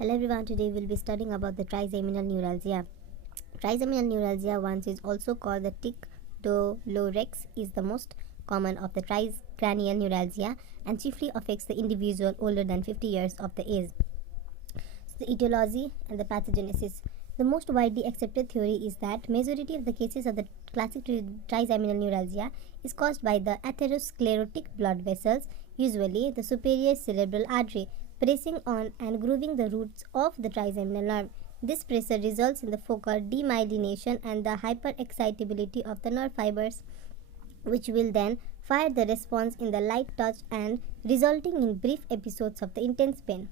Hello everyone, today we'll be studying about the trigeminal neuralgia. Trigeminal neuralgia, once is also called the tic-doulorex, is the most common of the transcranial neuralgia and chiefly affects the individual older than 50 years of the age. So the etiology and the pathogenesis. The most widely accepted theory is that majority of the cases of the classic trigeminal neuralgia is caused by the atherosclerotic blood vessels, usually the superior cerebral artery, pressing on and grooving the roots of the trigeminal nerve. This pressure results in the focal demyelination and the hyperexcitability of the nerve fibers, which will then fire the response in the light touch and resulting in brief episodes of the intense pain.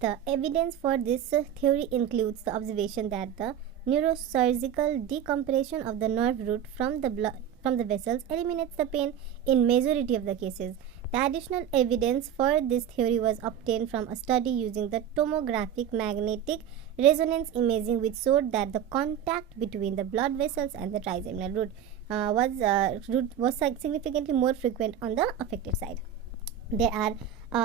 The evidence for this theory includes the observation that the neurosurgical decompression of the nerve root from the vessels eliminates the pain in majority of the cases. The additional evidence for this theory was obtained from a study using the tomographic magnetic resonance imaging, which showed that the contact between the blood vessels and the trigeminal root was significantly more frequent on the affected side. There are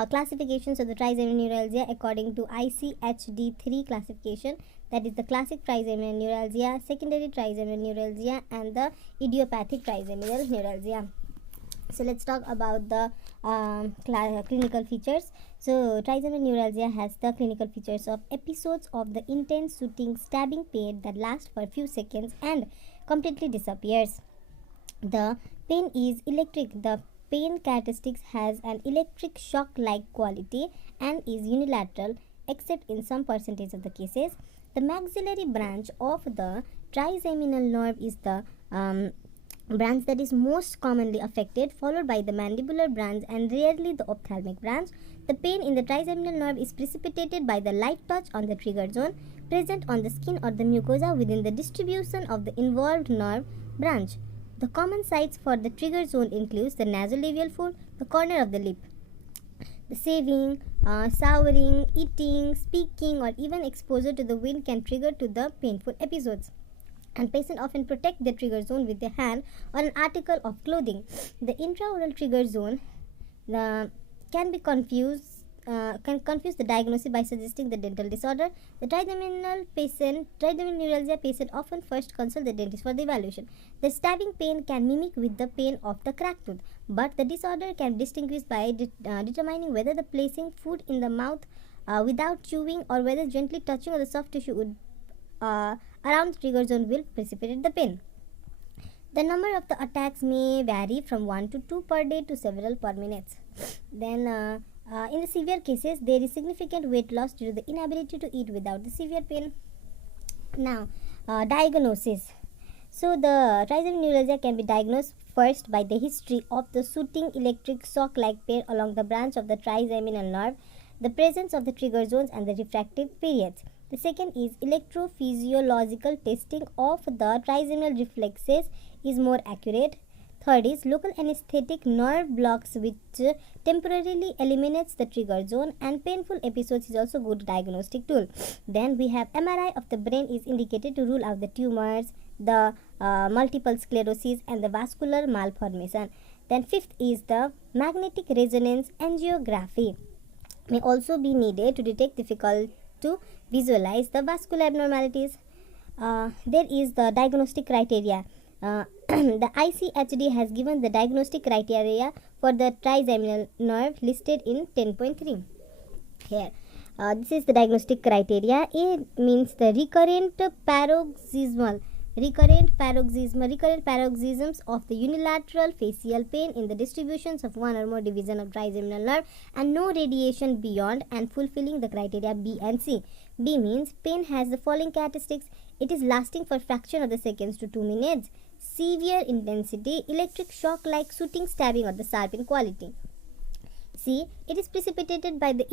classifications of the trigeminal neuralgia according to ICHD3 classification, that is the classic trigeminal neuralgia, secondary trigeminal neuralgia, and the idiopathic trigeminal neuralgia. So let's talk about the clinical features. So trigeminal neuralgia has the clinical features of episodes of the intense shooting stabbing pain that lasts for a few seconds and completely disappears. The pain is electric. The pain characteristics has an electric shock like quality and is unilateral except in some percentage of the cases. The maxillary branch of the trigeminal nerve is the branch that is most commonly affected, followed by the mandibular branch and rarely the ophthalmic branch. The pain in the trigeminal nerve is precipitated by the light touch on the trigger zone present on the skin or the mucosa within the distribution of the involved nerve branch. The common sites for the trigger zone includes the nasolabial fold, the corner of the lip. The saving, souring, eating, speaking, or even exposure to the wind can trigger to the painful episodes. And patients often protect the trigger zone with their hand or an article of clothing. The intraoral trigger zone can confuse the diagnosis by suggesting the dental disorder. The trigeminal neuralgia patient often first consult the dentist for the evaluation. The stabbing pain can mimic with the pain of the cracked tooth, but the disorder can be distinguished by determining whether the placing food in the mouth without chewing or whether gently touching on the soft tissue would around the trigger zone will precipitate the pain. The number of the attacks may vary from 1 to 2 per day to several per minute. Then in the severe cases, there is significant weight loss due to the inability to eat without the severe pain. Now, diagnosis. So, the trigeminal neuralgia can be diagnosed first by the history of the shooting electric shock-like pain along the branch of the trigeminal nerve, the presence of the trigger zones, and the refractive periods. The second is electrophysiological testing of the trigeminal reflexes is more accurate. Third is local anesthetic nerve blocks, which temporarily eliminates the trigger zone, and painful episodes is also good diagnostic tool. Then we have MRI of the brain is indicated to rule out the tumors, the multiple sclerosis, and the vascular malformation. Then fifth is the magnetic resonance angiography may also be needed to detect difficult to visualize the vascular abnormalities. There is the diagnostic criteria. The ICHD has given the diagnostic criteria for the trigeminal nerve listed in 10.3. Here, this is the diagnostic criteria. A means the recurrent paroxysms of the unilateral facial pain in the distributions of one or more division of trigeminal nerve and no radiation beyond and fulfilling the criteria B and C. B means pain has the following characteristics. It is lasting for fraction of the seconds to 2 minutes. Severe intensity, electric shock like shooting, stabbing, or the sharp in quality. C. It is precipitated by the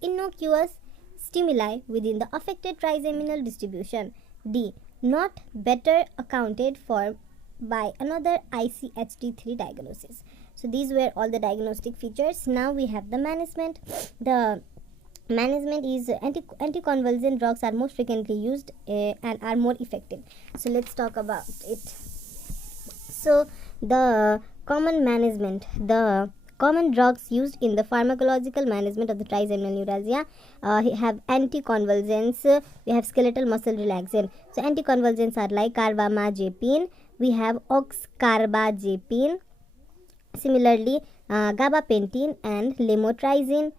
innocuous stimuli within the affected trigeminal distribution. D. Not better accounted for by another ICHD3 diagnosis. So these were all the diagnostic features. Now we have the management. The management is anticonvulsant drugs are most frequently used and are more effective. So let's talk about it. So the common management, the Common drugs used in the pharmacological management of the trigeminal neuralgia have anticonvulsants, we have skeletal muscle relaxant. So anticonvulsants are like carbamazepine, we have oxcarbazepine, similarly gabapentin and lamotrigine.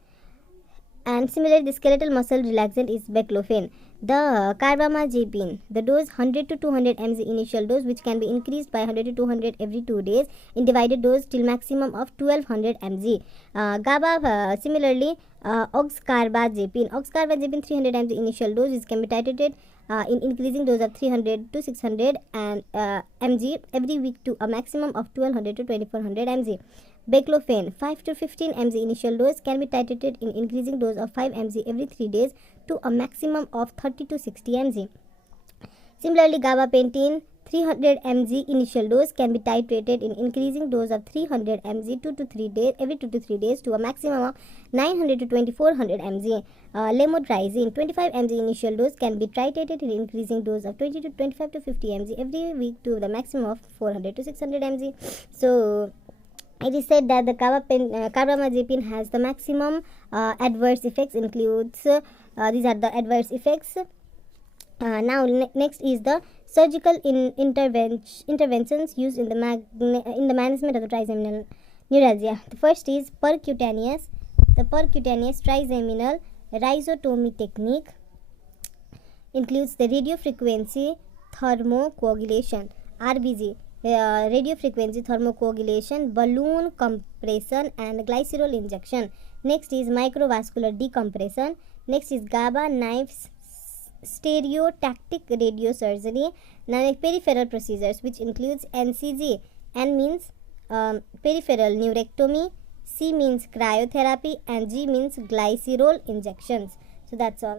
And similarly, the skeletal muscle relaxant is baclofen. The carbamazepine, the dose 100 to 200 mg initial dose, which can be increased by 100 to 200 every 2 days in divided dose till maximum of 1200 mg. Similarly, oxcarbazepine 300 mg initial dose, which can be titrated in increasing dose of 300 to 600 and mg every week to a maximum of 1200 to 2400 mg. Baclofen 5 to 15 mg initial dose can be titrated in increasing dose of 5 mg every 3 days to a maximum of 30 to 60 mg. Similarly, gabapentin 300 mg initial dose can be titrated in increasing dose of 300 mg 2 to 3 days every 2 to 3 days to a maximum of 900 to 2400 mg. Lamotrigine 25 mg initial dose can be titrated in increasing dose of 20 to 25 to 50 mg every week to the maximum of 400 to 600 mg. So it is said that the carbamazepine has the maximum adverse effects includes these are the adverse effects. Now next is the surgical interventions used in the management of the trigeminal neuralgia. The first is percutaneous. The percutaneous trigeminal rhizotomy technique includes the radiofrequency thermocoagulation (RBG), radiofrequency thermocoagulation, balloon compression and glycerol injection. Next is microvascular decompression. Next is GABA knives, stereotactic radiosurgery. Now peripheral procedures, which includes NCG. N means peripheral neurectomy, C means cryotherapy and G means glycerol injections. So that's all.